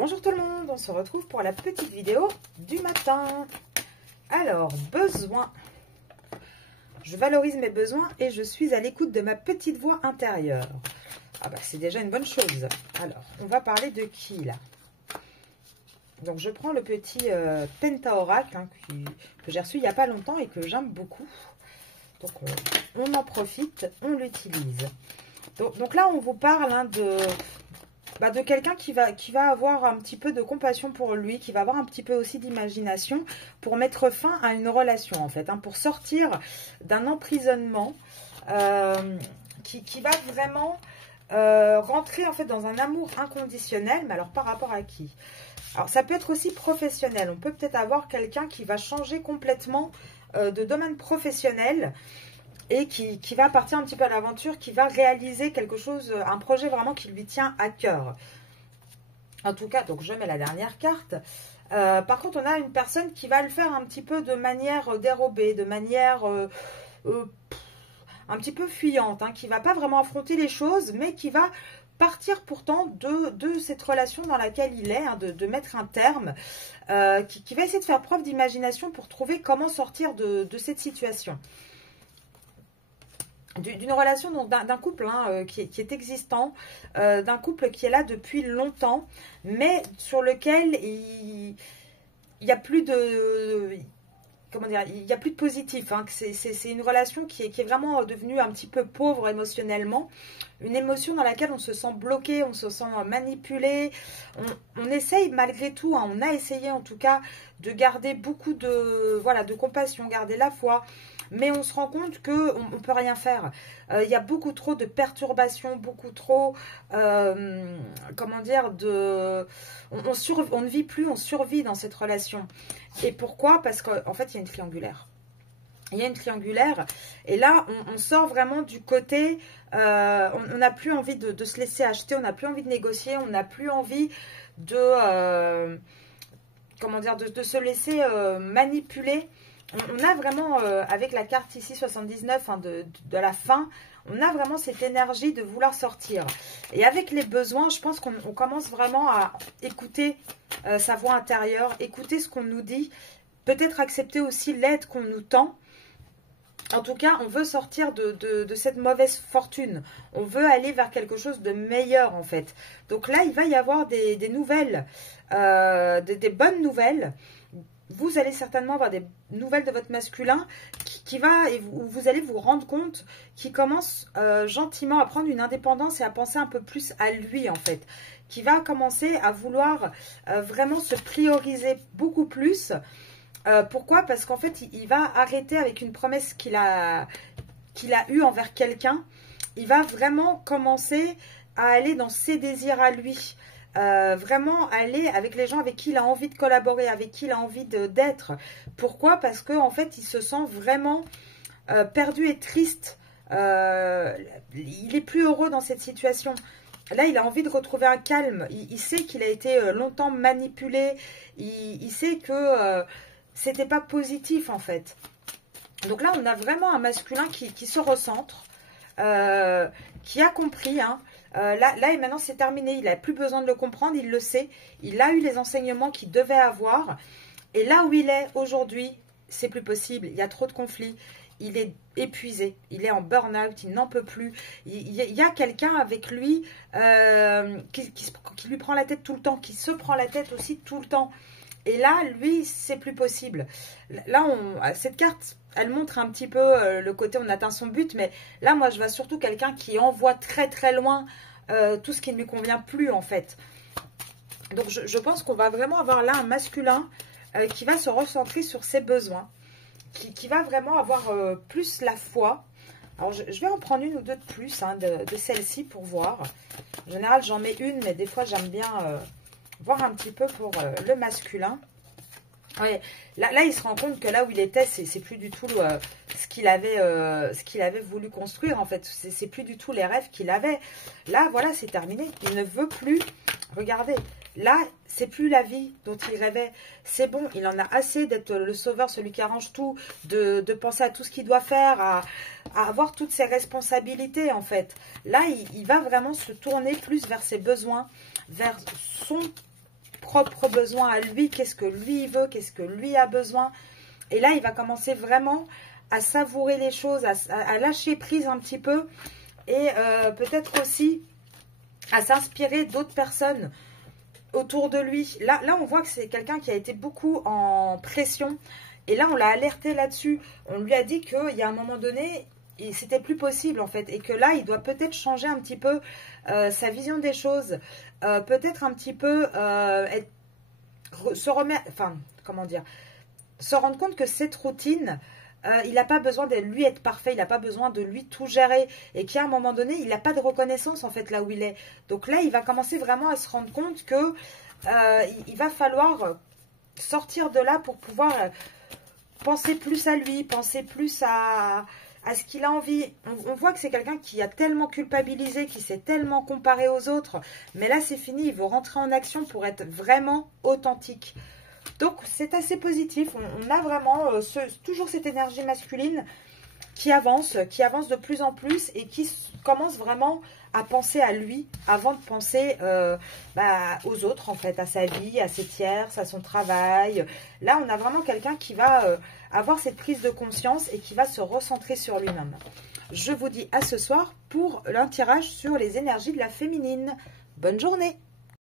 Bonjour tout le monde, on se retrouve pour la petite vidéo du matin. Alors, besoin. Je valorise mes besoins et je suis à l'écoute de ma petite voix intérieure. Ah bah c'est déjà une bonne chose. Alors, on va parler de qui là? Donc je prends le petit Pentaoracle que j'ai reçu il n'y a pas longtemps et que j'aime beaucoup. Donc on en profite, on l'utilise. Donc là on vous parle de quelqu'un qui va avoir un petit peu de compassion pour lui, qui va avoir un petit peu aussi d'imagination pour mettre fin à une relation en fait, pour sortir d'un emprisonnement qui va vraiment rentrer en fait dans un amour inconditionnel. Mais alors par rapport à qui? Alors ça peut être aussi professionnel, on peut peut-être avoir quelqu'un qui va changer complètement de domaine professionnel et qui va partir un petit peu à l'aventure, qui va réaliser quelque chose, un projet vraiment qui lui tient à cœur. En tout cas, donc je mets la dernière carte. Par contre, on a une personne qui va le faire un petit peu de manière dérobée, de manière un petit peu fuyante, qui ne va pas vraiment affronter les choses, mais qui va partir pourtant de cette relation dans laquelle il est, de mettre un terme, qui va essayer de faire preuve d'imagination pour trouver comment sortir de cette situation. D'une relation, donc d'un couple qui est existant, d'un couple qui est là depuis longtemps, mais sur lequel il n'y a plus de... Comment dire, il n'y a plus de positif. C'est une relation qui est vraiment devenue un petit peu pauvre émotionnellement. Une émotion dans laquelle on se sent bloqué, on se sent manipulé. On essaye malgré tout, on a essayé en tout cas de garder beaucoup de compassion, garder la foi. Mais on se rend compte qu'on ne peut rien faire. Il y a beaucoup trop de perturbations, beaucoup trop, comment dire, on ne vit plus, on survit dans cette relation. Et pourquoi? Parce qu'en fait, il y a une triangulaire. Il y a une triangulaire. Et là, on sort vraiment du côté, on n'a plus envie de se laisser acheter, on n'a plus envie de négocier, on n'a plus envie de, comment dire, de se laisser manipuler. On a vraiment, avec la carte ici 79 de la fin, on a vraiment cette énergie de vouloir sortir. Et avec les besoins, je pense qu'on commence vraiment à écouter sa voix intérieure, écouter ce qu'on nous dit, peut-être accepter aussi l'aide qu'on nous tend. En tout cas, on veut sortir de cette mauvaise fortune. On veut aller vers quelque chose de meilleur en fait. Donc là, il va y avoir des nouvelles, des bonnes nouvelles. Vous allez certainement avoir des nouvelles de votre masculin où vous allez vous rendre compte qu'il commence gentiment à prendre une indépendance et à penser un peu plus à lui en fait. Qui va commencer à vouloir vraiment se prioriser beaucoup plus. Pourquoi? Parce qu'en fait, il va arrêter avec une promesse qu'il a eue envers quelqu'un. Il va vraiment commencer à aller dans ses désirs à lui. Vraiment aller avec les gens avec qui il a envie de collaborer, avec qui il a envie d'être. Pourquoi? Parce qu'en fait, il se sent vraiment perdu et triste. Il est plus heureux dans cette situation. Là, il a envie de retrouver un calme. Il sait qu'il a été longtemps manipulé. Il sait que c'était pas positif, en fait. Donc là, on a vraiment un masculin qui se recentre, qui a compris, là et maintenant c'est terminé, il n'a plus besoin de le comprendre, il le sait, il a eu les enseignements qu'il devait avoir, et là où il est aujourd'hui, c'est plus possible, il y a trop de conflits, il est épuisé, il est en burn-out, il n'en peut plus, il y a quelqu'un avec lui qui lui prend la tête tout le temps, qui se prend la tête aussi tout le temps, et là, lui, c'est plus possible. Là, cette carte, elle montre un petit peu le côté on atteint son but. Mais là, moi, je vois surtout quelqu'un qui envoie très très loin tout ce qui ne lui convient plus, en fait. Donc, je pense qu'on va vraiment avoir là un masculin qui va se recentrer sur ses besoins. Qui va vraiment avoir plus la foi. Alors, je vais en prendre une ou deux de plus de celle-ci pour voir. En général, j'en mets une, mais des fois, j'aime bien... voir un petit peu pour le masculin. Ouais, là, il se rend compte que là où il était, c'est plus du tout ce qu'il avait voulu construire, en fait. C'est plus du tout les rêves qu'il avait. Là, voilà, c'est terminé. Il ne veut plus. Regardez, là, c'est plus la vie dont il rêvait. C'est bon, il en a assez d'être le sauveur, celui qui arrange tout, de penser à tout ce qu'il doit faire, à avoir toutes ses responsabilités, en fait. Là, il va vraiment se tourner plus vers ses besoins, vers propres besoins à lui, qu'est-ce que lui veut, qu'est-ce que lui a besoin. Et là, il va commencer vraiment à savourer les choses, à lâcher prise un petit peu. Et peut-être aussi à s'inspirer d'autres personnes autour de lui. Là, on voit que c'est quelqu'un qui a été beaucoup en pression. Et là, on l'a alerté là-dessus. On lui a dit qu'il y a un moment donné, c'était plus possible en fait. Et que là, il doit peut-être changer un petit peu sa vision des choses. Peut-être un petit peu se remettre... Enfin, comment dire, se rendre compte que cette routine... il n'a pas besoin de lui être parfait, il n'a pas besoin de lui tout gérer. Et qu'à un moment donné, il n'a pas de reconnaissance en fait là où il est. Donc là, il va commencer vraiment à se rendre compte que il va falloir sortir de là pour pouvoir penser plus à lui, penser plus à ce qu'il a envie. On voit que c'est quelqu'un qui a tellement culpabilisé, qui s'est tellement comparé aux autres. Mais là, c'est fini, il veut rentrer en action pour être vraiment authentique. Donc, c'est assez positif. On a vraiment toujours cette énergie masculine qui avance de plus en plus et qui commence vraiment à penser à lui avant de penser aux autres, en fait, à sa vie, à ses tierces, à son travail. Là, on a vraiment quelqu'un qui va avoir cette prise de conscience et qui va se recentrer sur lui-même. Je vous dis à ce soir pour un tirage sur les énergies de la féminine. Bonne journée!